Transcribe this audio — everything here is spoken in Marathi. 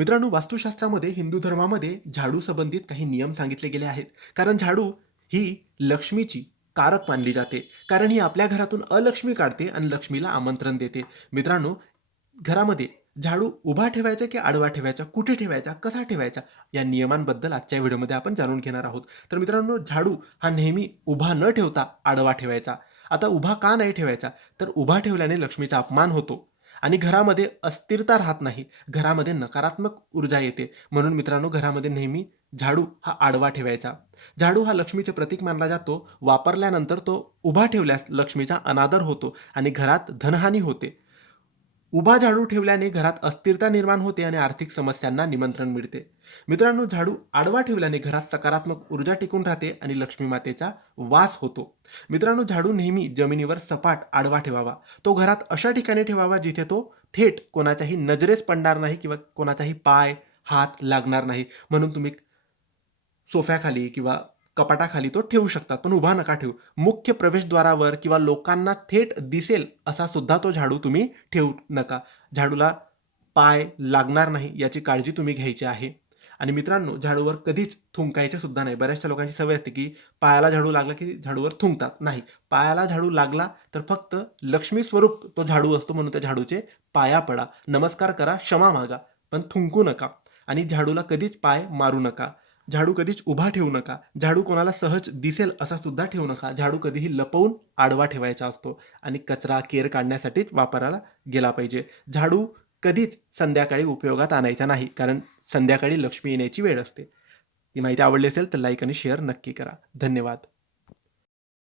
मित्रांनो, वास्तुशास्त्रामध्ये हिंदू धर्मामध्ये झाडू संबंधित काही नियम सांगितले गेले आहेत. कारण झाडू ही लक्ष्मीची कारक मानली जाते. कारण ही आपल्या घरातून अलक्ष्मी काढते आणि लक्ष्मीला आमंत्रण देते. मित्रांनो, घरामध्ये झाडू उभा ठेवायचा की आडवा ठेवायचा, कुठे ठेवायचा, कसा ठेवायचा, या नियमांबद्दल आजच्या व्हिडिओमध्ये आपण जाणून घेणार आहोत. तर मित्रांनो, झाडू हा नेहमी उभा न ठेवता आडवा ठेवायचा. आता उभा का नाही ठेवायचा? तर उभा ठेवल्याने लक्ष्मीचा अपमान होतो आणि घरामध्ये अस्थिरता राहत नाही. घरामध्ये नकारात्मक ऊर्जा येते. म्हणून मित्रांनो, घरामध्ये नेहमी झाडू हा आडवा ठेवायचा. झाडू हा लक्ष्मीचे प्रतीक मानला जातो. वापरल्यानंतर तो उभा ठेवल्यास लक्ष्मीचा अनादर होतो आणि घरात धनहानी होते. उभा झाडू ठेवल्याने घरात अस्थिरता निर्माण होते आणि आर्थिक समस्यांना निमंत्रण मिळते. मित्रांनो, झाडू आडवा ठेवल्याने घरात सकारात्मक ऊर्जा टिकून राहते आणि लक्ष्मी मातेचा वास होतो. मित्रांनो, झाडू नेहमी जमिनीवर सपाट आडवा ठेवावा. तो घरात अशा ठिकाणी ठेवावा जिथे तो थेट कोणाच्याही नजरेस पडणार नाही किंवा कोणाचाही पाय, हात लागणार नाही. म्हणून तुम्ही सोफ्याखाली किंवा कपाटाखाली तो ठेवू शकतात, पण उभा नका ठेवू. मुख्य प्रवेशद्वारावर किंवा लोकांना थेट दिसेल असा सुद्धा तो झाडू तुम्ही ठेवू नका. झाडूला पाय लागणार नाही याची काळजी तुम्ही घ्यायची आहे. आणि मित्रांनो, झाडूवर कधीच थुंकायचे सुद्धा नाही. बऱ्याचशा लोकांची सवय असते, की पायाला झाडू लागला की झाडूवर थुंकतात. नाही, पायाला झाडू लागला तर फक्त लक्ष्मी स्वरूप तो झाडू असतो, म्हणून त्या झाडूचे पाया पडा, नमस्कार करा, क्षमा मागा, पण थुंकू नका. आणि झाडूला कधीच पाय मारू नका. झाडू कधीच उभा ठेवू नका. झाडू कोणाला सहज दिसेल असा सुद्धा ठेवू नका. झाडू कधीही लपवून आडवा ठेवायचा असतो आणि कचरा, केर काढण्यासाठीच वापरायला गेला पाहिजे. झाडू कधीच संध्याकाळी उपयोगात आणायचा नाही, कारण संध्याकाळी लक्ष्मी येण्याची वेळ असते. ही माहिती आवडली असेल तर लाईक आणि शेअर नक्की करा. धन्यवाद.